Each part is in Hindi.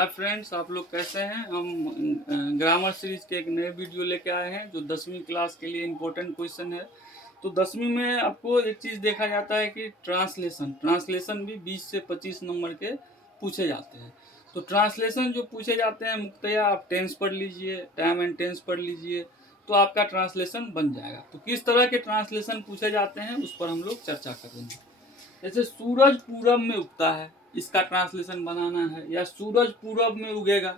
हाय फ्रेंड्स, आप लोग कैसे हैं। हम ग्रामर सीरीज के एक नए वीडियो लेके आए हैं जो 10वीं क्लास के लिए इम्पोर्टेंट क्वेश्चन है। तो 10वीं में आपको एक चीज़ देखा जाता है कि ट्रांसलेशन भी 20 से 25 नंबर के पूछे जाते हैं। तो ट्रांसलेशन जो पूछे जाते हैं मुख्यतया आप टेंस पढ़ लीजिए, टाइम एंड टेंस पढ़ लीजिए, तो आपका ट्रांसलेशन बन जाएगा। तो किस तरह के ट्रांसलेशन पूछे जाते हैं उस पर हम लोग चर्चा करेंगे। जैसे सूरज पूरब में उगता है, इसका ट्रांसलेशन बनाना है, या सूरज पूरब में उगेगा।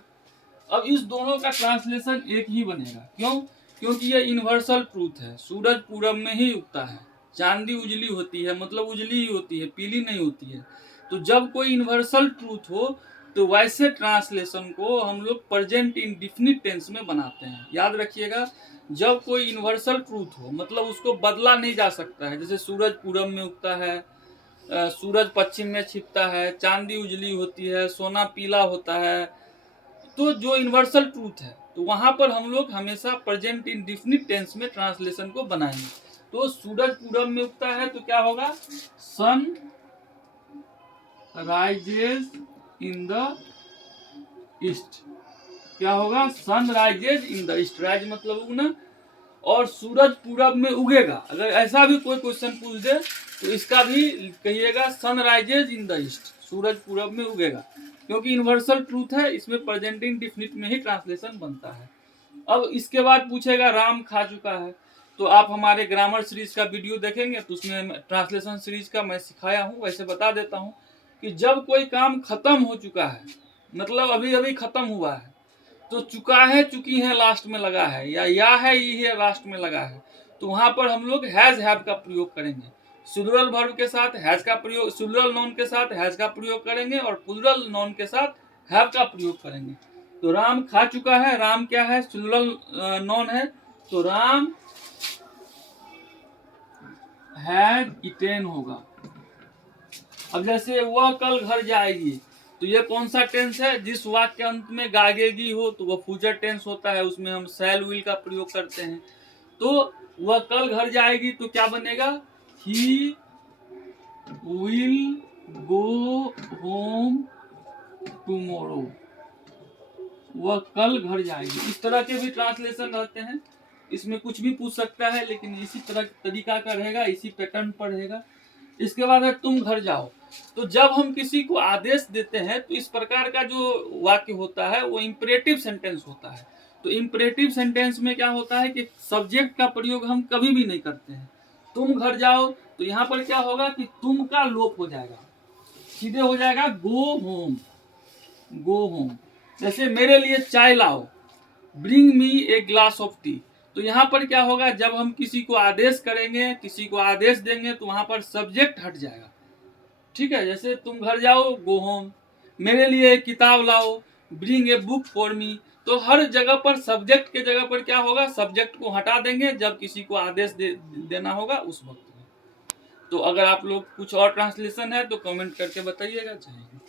अब इस दोनों का ट्रांसलेशन एक ही बनेगा। क्यों? क्योंकि ये यूनिवर्सल ट्रूथ है। सूरज पूरब में ही उगता है। चांदी उजली होती है, मतलब उजली ही होती है, पीली नहीं होती है। तो जब कोई यूनिवर्सल ट्रूथ हो तो वैसे ट्रांसलेशन को हम लोग प्रेजेंट इंडेफिनिट टेंस में बनाते हैं। याद रखिएगा, जब कोई यूनिवर्सल ट्रूथ हो मतलब उसको बदला नहीं जा सकता है। जैसे सूरज पूरब में उगता है, सूरज पश्चिम में छिपता है, चांदी उजली होती है, सोना पीला होता है। तो जो यूनिवर्सल ट्रूथ है तो वहां पर हम लोग हमेशा प्रेजेंट इंडेफिनिट टेंस में ट्रांसलेशन को बनाएंगे। तो सूरज पूरब में उगता है तो क्या होगा? Sun rises in the east. क्या होगा? Sun rises in the east. Rise मतलब उगना, और सूरज पूरब में उगेगा। अगर ऐसा भी कोई क्वेश्चन पूछ दे तो इसका भी कहिएगा sun rises in the east, सूरज पूरब में उगेगा। क्योंकि यूनिवर्सल ट्रूथ है, इसमें प्रेजेंट इंडेफिनिट में ही ट्रांसलेशन बनता है। अब इसके बाद पूछेगा राम खा चुका है। तो आप हमारे ग्रामर सीरीज का वीडियो देखेंगे तो उसमें ट्रांसलेशन सीरीज का मैं सिखाया हूँ। वैसे बता देता हूँ कि जब कोई काम खत्म हो चुका है, मतलब अभी अभी खत्म हुआ है, तो चुका है चुकी है लास्ट में लगा है, या है ये है लास्ट में लगा है, तो वहां पर हम लोग हैज हैव का प्रयोग करेंगे। सिंगुलर वर्ब के साथ हैज का प्रयोग, सिंगुलर नाउन के साथ हैज का प्रयोग करेंगे, और प्लूरल नाउन के साथ हैव का प्रयोग करेंगे। तो राम खा चुका है, राम क्या है? सिंगुलर नाउन है, तो राम हैज ईटेन होगा। अब जैसे वह कल घर जाएगी, तो ये कौन सा टेंस है? जिस वाक्य के अंत में गागेगी हो तो वह फ्यूचर टेंस होता है, उसमें हम शैल विल का प्रयोग करते हैं। तो वह कल घर जाएगी तो क्या बनेगा? He will go home tomorrow. वह कल घर जाएगी। इस तरह के भी ट्रांसलेशन रहते हैं। इसमें कुछ भी पूछ सकता है, लेकिन इसी तरह तरीका का रहेगा, इसी पैटर्न पर रहेगा। इसके बाद है तुम घर जाओ। तो जब हम किसी को आदेश देते हैं तो इस प्रकार का जो वाक्य होता है वो इंपरेटिव सेंटेंस होता है। तो इंपरेटिव सेंटेंस में क्या होता है कि सब्जेक्ट का प्रयोग हम कभी भी नहीं करते हैं। तुम घर जाओ, तो यहाँ पर क्या होगा कि तुम का लोप हो जाएगा, सीधे हो जाएगा गो होम। Go home. जैसे मेरे लिए चाय लाओ, bring me a glass of T. तो यहाँ पर क्या होगा? जब हम किसी को आदेश करेंगे, किसी को आदेश देंगे, तो वहां पर सब्जेक्ट हट जाएगा। ठीक है, जैसे तुम घर जाओ, गो होम। मेरे लिए एक किताब लाओ, bring a book for me. तो हर जगह पर सब्जेक्ट के जगह पर क्या होगा? सब्जेक्ट को हटा देंगे जब किसी को आदेश देना होगा उस वक्त में। तो अगर आप लोग कुछ और ट्रांसलेशन है तो कमेंट करके बताइएगा। चाहिए।